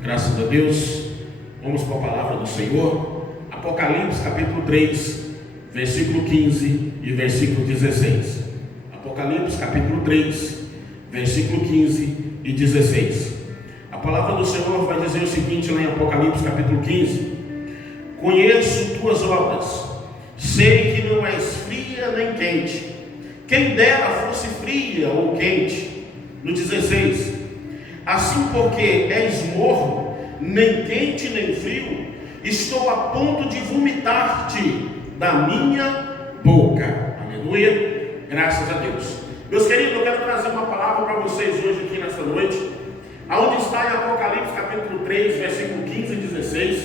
Graças a Deus. Vamos para a palavra do Senhor. Apocalipse capítulo 3, versículo 15 e versículo 16. Apocalipse capítulo 3, versículo 15 e 16. A palavra do Senhor vai dizer o seguinte lá em Apocalipse capítulo 15: Conheço tuas obras, sei que não és fria nem quente. Quem dera fosse fria ou quente. No 16: Assim, porque és morno, nem quente nem frio, estou a ponto de vomitar-te da minha boca. Aleluia, graças a Deus. Meus queridos, eu quero trazer uma palavra para vocês hoje aqui nessa noite, aonde está em Apocalipse capítulo 3, versículo 15 e 16.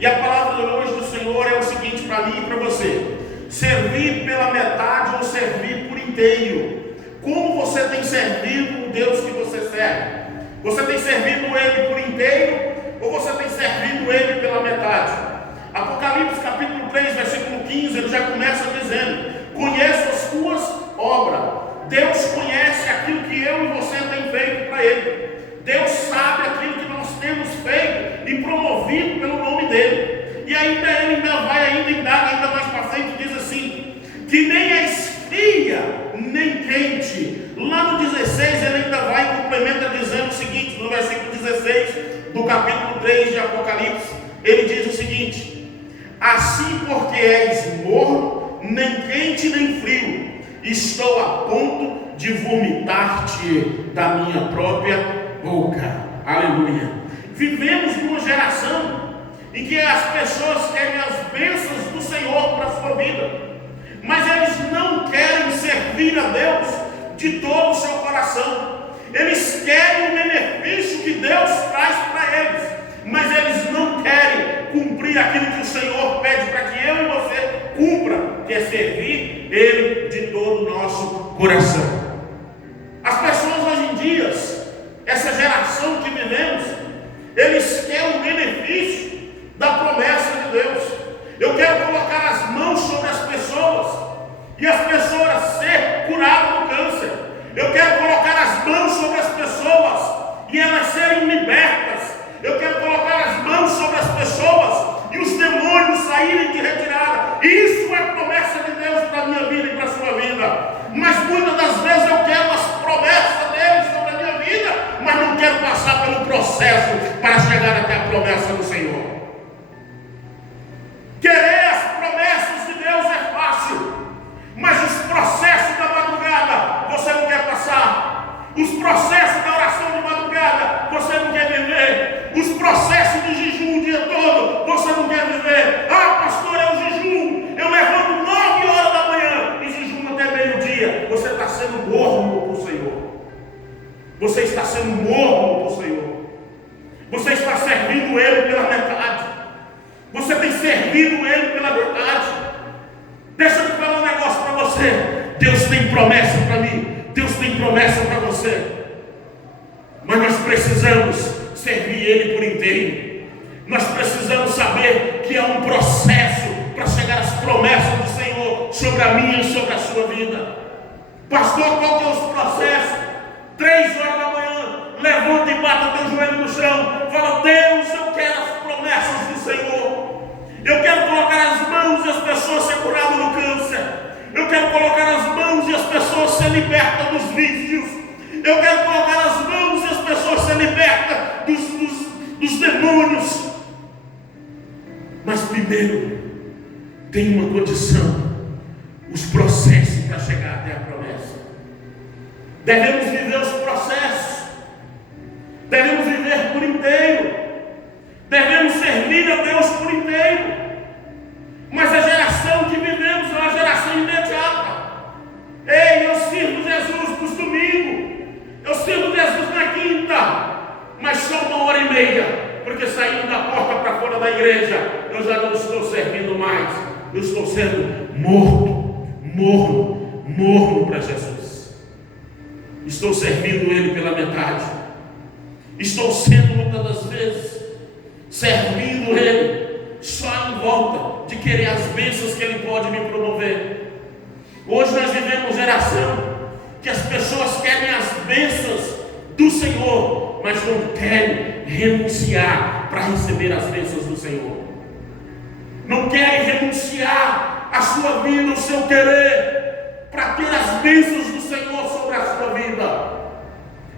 E a palavra de hoje do Senhor é o seguinte para mim e para você: servir pela metade ou servir por inteiro. Como você tem servido o Deus que você serve? Você tem servido Ele por inteiro ou você tem servido Ele pela metade? Apocalipse capítulo 3, versículo 15, ele já começa dizendo: conheço as tuas obras. Deus conhece aquilo que eu e você tem feito para Ele. Deus sabe aquilo que nós temos feito e promovido pelo nome dEle. E ainda Ele vai indagar ainda mais para frente, diz assim: que nem és fria nem quente. Lá no 16 ele ainda vai e complementa dizendo o seguinte, no versículo 16 do capítulo 3 de Apocalipse, ele diz o seguinte: assim, porque és morno, nem quente nem frio, estou a ponto de vomitar-te da minha própria boca. Aleluia. Vivemos numa geração em que as pessoas querem as bênçãos do Senhor para a sua vida, mas eles não querem servir a Deus de todo o seu coração. Eles querem o benefício que Deus traz para eles, mas eles não querem cumprir aquilo que o Senhor pede para que eu e você cumpra, que é servir Ele de todo o nosso coração. As pessoas hoje em dia, essa geração que vivemos, eles querem o benefício da promessa de Deus. Eu quero colocar as mãos sobre as pessoas e as pessoas ser curadas do câncer. Eu quero colocar as mãos sobre as pessoas e elas serem libertas. Eu quero colocar as mãos sobre as pessoas e os demônios saírem de retirada. Isso é promessa de Deus para a minha vida e para a sua vida. Mas muitas das vezes eu quero as promessas dele sobre a minha vida, mas não quero passar pelo processo para chegar até a promessa do Senhor. Querer as promessas de Deus é fácil, mas os processos da madrugada você não quer passar. Os processos da oração de madrugada você não quer viver. Os processos de jejum o dia todo você não quer viver. Ah, pastor, é o jejum. Eu levanto 9 horas da manhã e jejum até meio-dia. Você está sendo morno para o Senhor. Você está sendo morno para o Senhor. Você está servindo Ele pela metade. Você tem servido Ele pela metade. Deixa eu te falar um negócio para você. Deus tem promessa para mim. Deus tem promessa para você. Mas nós precisamos servir Ele por inteiro. Nós precisamos saber que há um processo para chegar às promessas do Senhor sobre a minha e sobre a sua vida. Pastor, qual que é os processos? 3 horas da manhã, levanta e bata teu joelho no chão. Fala: Deus, eu quero as promessas do Senhor. Eu quero colocar as mãos e as pessoas ser curadas do câncer. Eu quero colocar as mãos e as pessoas ser libertas dos vícios. Eu quero colocar as mãos e as pessoas ser libertas dos demônios. Mas primeiro tem uma condição: os processos para chegar até a promessa. Devemos viver os processos. Devemos viver por inteiro. Devemos servir a Deus por inteiro. Mas a geração que vivemos é uma geração imediata. Ei, eu sirvo Jesus nos domingos, eu sirvo Jesus na quinta, mas só 1h30, porque saindo da porta para fora da igreja, eu já não estou servindo mais. Eu estou sendo morno para Jesus. Estou servindo Ele pela metade. Estou sendo muitas das vezes servindo Ele só em volta de querer as bênçãos que Ele pode me promover. Hoje nós vivemos geração que as pessoas querem as bênçãos do Senhor, mas não querem renunciar para receber as bênçãos do Senhor. Não querem renunciar a sua vida, o seu querer, para ter as bênçãos do Senhor sobre a sua vida.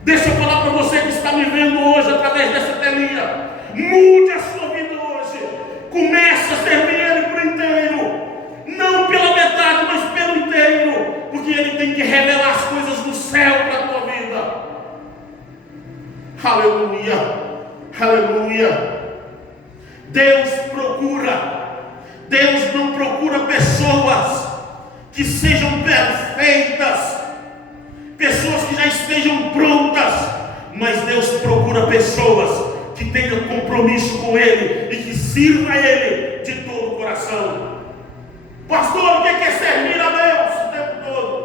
Deixa eu falar para você que está me vendo hoje através dessa telinha. Mude a sua vida hoje. Comece a servir Ele por inteiro. Não pela metade, mas pelo inteiro. Porque Ele tem que revelar as coisas do céu para a tua vida. Aleluia. Aleluia. Deus não procura pessoas que sejam perfeitas, pessoas que já estejam prontas, mas Deus procura pessoas que tenham compromisso com Ele e que sirvam a Ele de todo o coração. Pastor, o que é servir a Deus o tempo todo?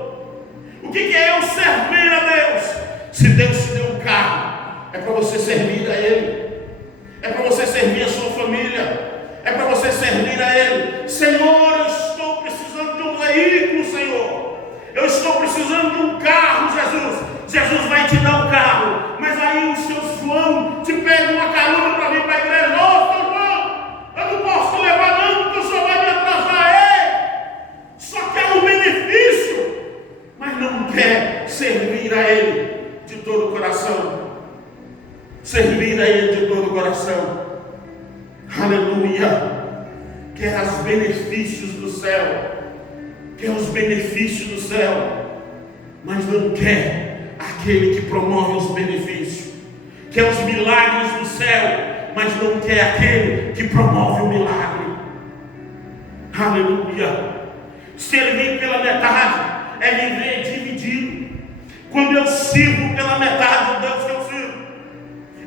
O que é eu servir a Deus? Se Deus te deu um carro, é para você servir a Ele, é para você servir a sua família, é para você servir a Ele. Senhor, eu estou precisando de um veículo, Senhor. Eu estou precisando de um carro, Jesus. Jesus vai te dar um carro, mas aí o seu João te pede uma carona para vir para a igreja. Ô, seu João, eu não posso te levar não, porque o senhor vai me atrasar. Só quer um benefício, mas não quer servir a Ele de todo o coração. Servir a Ele de todo o coração. Aleluia. Quer os benefícios do céu, quer os benefícios do céu, mas não quer aquele que promove os benefícios. Quer os milagres do céu, mas não quer aquele que promove o milagre. Aleluia. Servir pela metade é viver dividido. Quando eu sirvo pela metade do Deus que eu sirvo,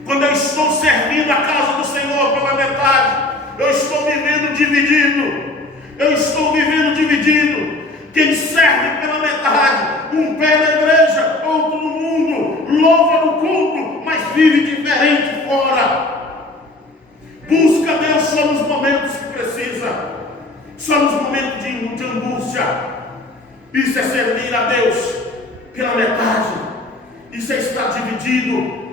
quando eu estou servindo a casa do Senhor pela metade, eu estou vivendo dividido. Eu estou vivendo dividido. Quem serve pela metade, um pé na igreja, outro no mundo, louva no culto, mas vive diferente fora. Busca Deus só nos momentos que precisa, só nos momentos de angústia. Isso é servir a Deus pela metade. Isso é estar dividido.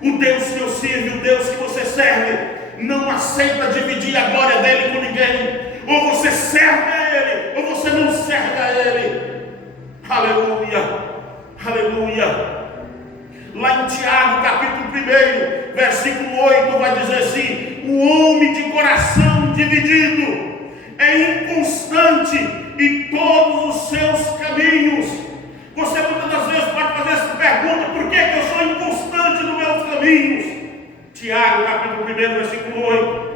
O Deus que eu sirvo, o Deus que você serve, não aceita dividir a glória dele com ninguém. Ou você serve a Ele, ou você não serve a Ele. Aleluia, aleluia. Lá em Tiago, capítulo 1, versículo 8, vai dizer assim: o homem de coração dividido é inconstante em todos os seus caminhos. Você muitas das vezes pode fazer essa pergunta: por que eu sou inconstante nos meus caminhos? Tiago, capítulo 1, versículo 8.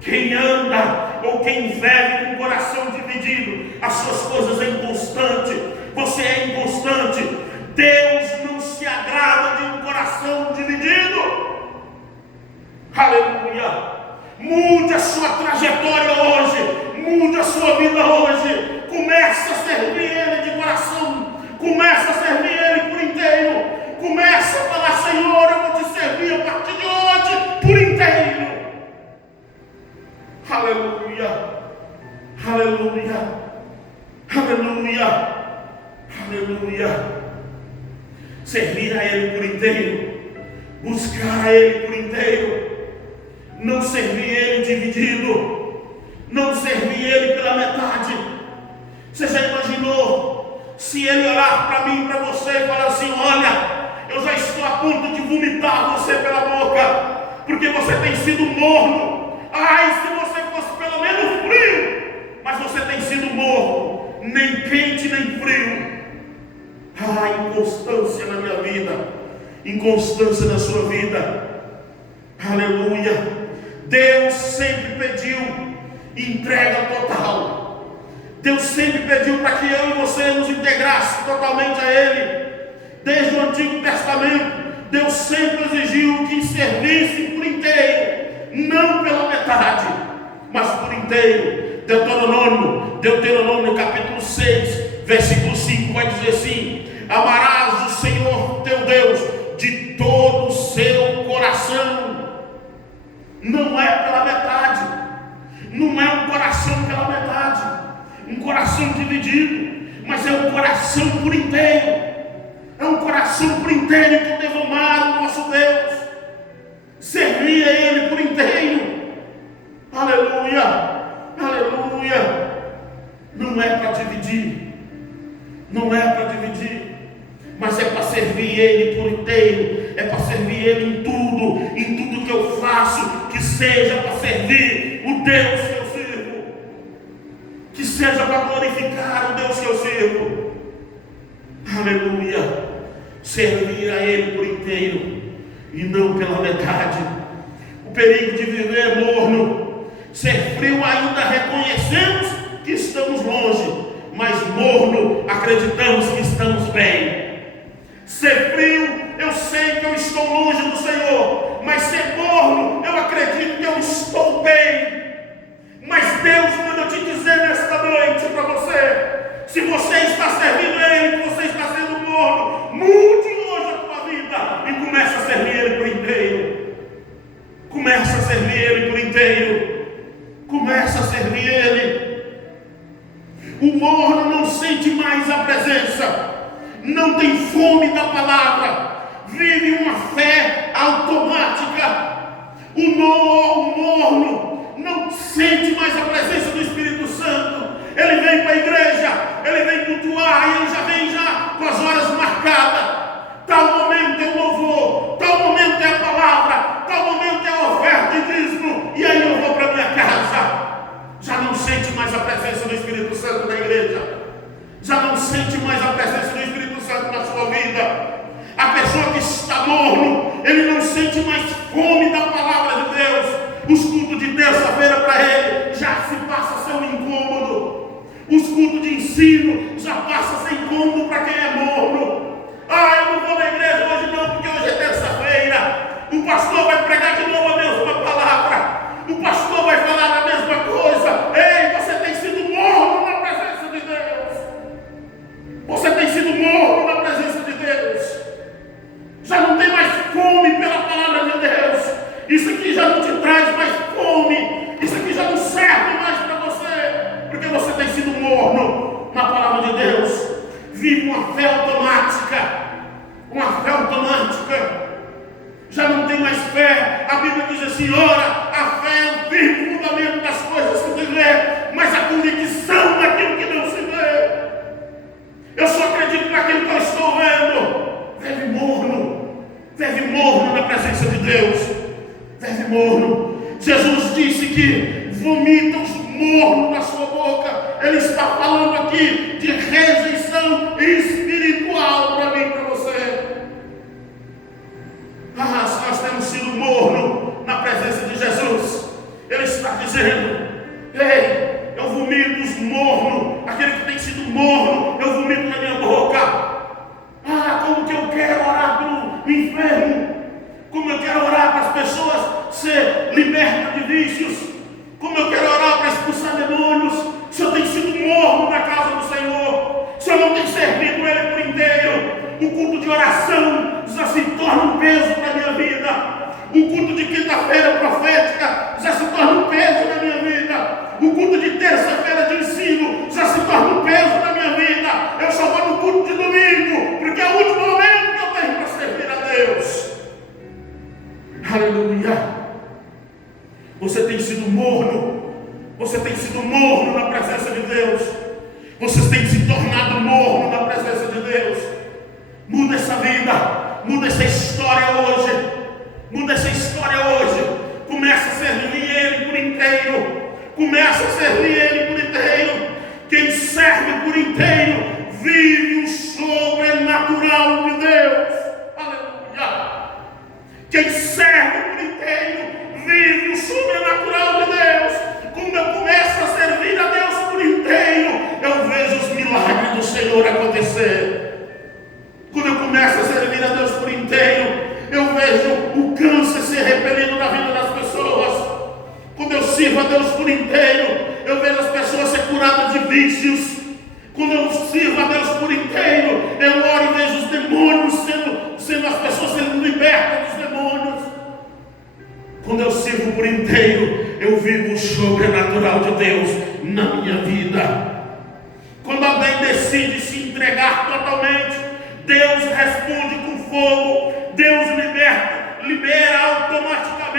Quem anda ou quem vive com o coração dividido, as suas coisas é inconstante. Você é inconstante. Deus não se agrada de um coração dividido. Aleluia. Mude a sua trajetória hoje. Mude a sua vida hoje. Comece a servir Ele de coração. Comece a servir Ele por inteiro. Comece a falar: Senhor, eu vou te servir a partir de hoje por inteiro. Aleluia, aleluia, aleluia, aleluia. Servir a Ele por inteiro, buscar a Ele por inteiro, não servir Ele dividido, não servir Ele pela metade. Você já imaginou se Ele olhar para mim e para você e falar assim: olha, eu já estou a ponto de vomitar você pela boca, porque você tem sido morno. Ai, se você fosse pelo menos frio, mas você tem sido morno, nem quente nem frio. Ah, inconstância na minha vida, inconstância na sua vida. Aleluia. Deus sempre pediu entrega total. Deus sempre pediu para que eu e você nos integrasse totalmente a Ele. Desde o Antigo Testamento, Deus sempre exigiu que servisse por inteiro, não pela metade, mas por inteiro. Deuteronômio capítulo 6, versículo 5 vai dizer assim: amarás o Senhor teu Deus de todo o seu coração. Não é pela metade, não é um coração pela metade, um coração dividido, mas é um coração por inteiro. É um coração por inteiro que eu devo amar o nosso Deus. servir a Ele por inteiro. Aleluia, aleluia. Não é para dividir, não é para dividir, mas é para servir Ele por inteiro, é para servir Ele em tudo que eu faço, que seja para servir o Deus que eu sirvo, que seja para glorificar o Deus que eu sirvo. Aleluia, servir a Ele por inteiro e não pela metade. O perigo de viver morno, ser frio ainda reconhecemos que estamos longe, mas morno acreditamos que estamos bem. Ser frio, eu sei que eu estou longe do Senhor, mas ser morno, eu acredito que eu estou bem. Mas Deus manda eu te dizer nesta noite para você: se você está servindo a Ele, que você está sendo morno, mude hoje a tua vida e comece a servir Ele por inteiro. Comece a servir Ele por inteiro. Comece a servir Ele. O morno não sente mais a presença, não tem fome da palavra, vive uma fé automática. O morno não sente mais a presença do Espírito Santo. Ele vem para a igreja, ele vem cultuar, e ele já vem com as horas marcadas. Tal momento é o louvor, tal momento é a palavra, tal momento é a oferta e dízimo, e aí eu vou para minha casa. Já não sente mais a presença do Espírito Santo na igreja, já não sente mais a presença do Espírito Santo na sua vida. A pessoa que está morno, ele não sente mais fome da palavra de Deus. Os cultos de terça-feira para ele já se passa a ser um incômodo. Os cultos de ensino já passa a ser incômodo para quem é morno. Eu não vou na igreja hoje não, porque hoje é terça-feira. O pastor vai pregar de novo a mesma palavra. O pastor vai falar a mesma coisa. Ei, você tem sido morno na presença de Deus. Você tem sido morno na presença de Deus. Já não tem mais fome pela palavra de Deus. Isso aqui já não te traz mais fome. Isso aqui já não serve mais para você, porque você tem sido morno na palavra de Deus. Vive uma fé automática. Uma fé automática. Já não tem mais fé. A Bíblia diz assim: ora, a fé é o firme fundamento das coisas que se vê, mas a convicção daquilo que não se vê. Eu só acredito naquilo que eu estou vendo. Vive morno na presença de Deus. Vive morno. Jesus disse que vomita os mornos na sua boca. Ele está falando aqui de rejeição espiritual para mim e para você. Se nós temos sido morno na presença de Jesus, Ele está dizendo: ei, eu vomito os mornos. Aquele que tem sido morno, eu vomito na minha boca. Como que eu quero orar pelo enfermo, como eu quero orar para as pessoas ser libertas de vícios, como eu quero orar para expulsar demônios, se eu tenho sido morno na casa do Senhor, se eu não tenho servido Ele por inteiro. O culto de oração já se torna um peso para a minha vida. O culto de quinta-feira profética já se torna um peso na minha vida. O culto de terça-feira de ensino já se torna um peso na minha vida. Eu só vou no culto de domingo, porque é o último momento que eu tenho para servir a Deus. Aleluia. Você tem sido morno. Você tem sido morno na presença de Deus. Você tem se tornado morno na presença de Deus. Muda essa vida. Muda essa história hoje. Muda essa história hoje. Começa a servir Ele por inteiro. Começa a servir Ele por inteiro. Quem serve por inteiro vive o sobrenatural de Deus. Aleluia. Quem serve por inteiro vive o sobrenatural de Deus. Quando eu começo a servir a Deus por inteiro, eu vejo os milagres do Senhor acontecer. Quando eu começo a servir a Deus por inteiro, eu vejo o câncer ser repelido na vida das pessoas. Quando eu sirvo a Deus por inteiro, eu vejo as pessoas ser curadas de vícios. Quando eu sirvo a Deus por inteiro, eu oro e vejo os demônios sendo as pessoas sendo libertas dos demônios. Quando eu sirvo por inteiro, eu vivo o sobrenatural de Deus na minha vida. Quando alguém decide se entregar totalmente, Deus responde com fogo. Deus libera automaticamente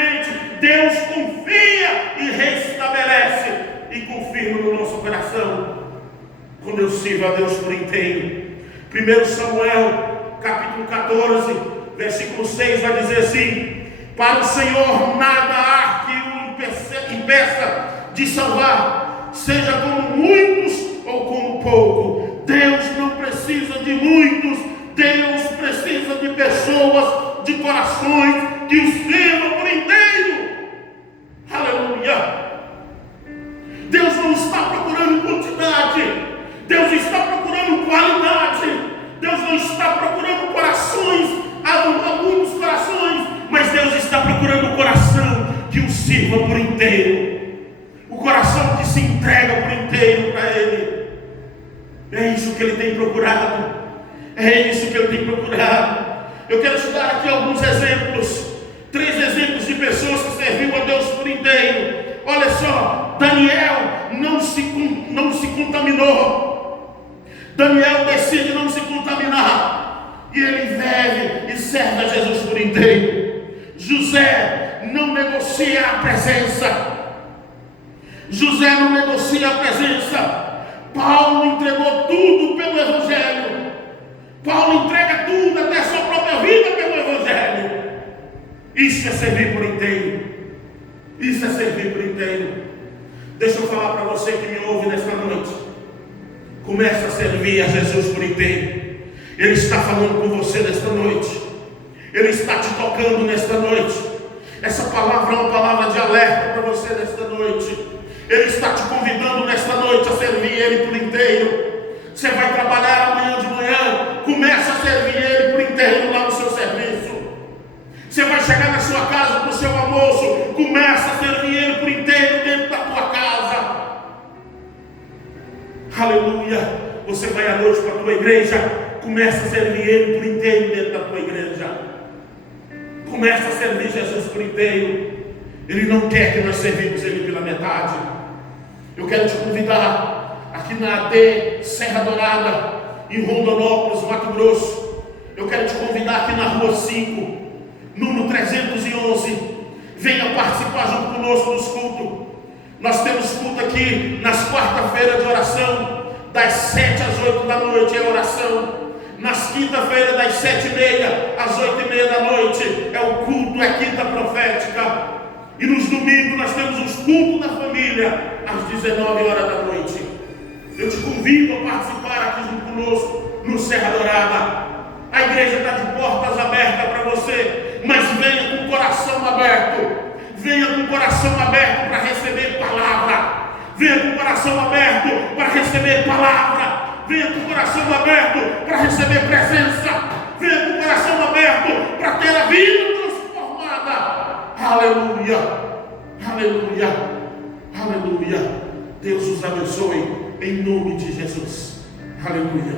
Deus confia e restabelece e confirma no nosso coração quando eu sirvo a Deus por inteiro. 1 Samuel, capítulo 14, versículo 6 vai dizer assim: para o Senhor nada há que o impeça de salvar, seja como muitos ou como pouco. Deus não precisa de muitos, Deus precisa de pessoas, de corações que o sirvam por inteiro. Aleluia! Deus não está procurando quantidade, Deus está procurando qualidade. Deus não está procurando corações, há muitos corações, mas Deus está procurando o coração que o sirva por inteiro, o coração que se entrega por inteiro para Ele. É isso que Ele tem procurado, é isso que Ele tem procurado. Eu quero te dar aqui alguns exemplos, 3 exemplos de pessoas que serviram a Deus por inteiro. Olha só, Daniel não se contaminou. Daniel decide não se contaminar, e ele vive e serve a Jesus por inteiro. José não negocia a presença. José não negocia a presença. Paulo entregou tudo pelo Evangelho. Paulo entrega tudo, até a sua própria vida, pelo Evangelho. Isso é servir por inteiro. Isso é servir por inteiro. Deixa eu falar para você que me ouve nesta noite. Comece a servir a Jesus por inteiro. Ele está falando com você nesta noite. Ele está te tocando nesta noite. Essa palavra é uma palavra de alerta para você nesta noite. Ele está te convidando nesta noite a servir Ele por inteiro. Você vai trabalhar amanhã de manhã, comece a servir Ele por inteiro lá no seu serviço. Você vai chegar na sua casa para o seu almoço, comece a servir Ele por inteiro dentro da tua casa. Aleluia. Você vai à noite para a tua igreja, começa a servir Ele por inteiro dentro da tua igreja. Começa a servir Jesus por inteiro. Ele não quer que nós servimos Ele pela metade. Eu quero te convidar aqui na AD Serra Dourada, em Rondonópolis, Mato Grosso. Eu quero te convidar aqui na Rua 5, número 311. Venha participar junto conosco dos cultos. Nós temos culto aqui nas quarta-feiras de oração, das 7 às 8 da noite é oração. Nas quinta-feiras, das 7h30 às 8h30 da noite é o culto, é quinta profética. E nos domingos nós temos os cultos da família às 19 horas da noite. Eu te convido a participar aqui junto conosco no Serra Dourada. A igreja está de portas abertas para você, mas venha com o coração aberto. Venha com o coração aberto para receber palavra. Venha com o coração aberto para receber palavra. Venha com o coração aberto para receber presença. Venha com o coração aberto para ter a vida transformada. Aleluia, aleluia, aleluia. Deus os abençoe em nome de Jesus. Aleluia.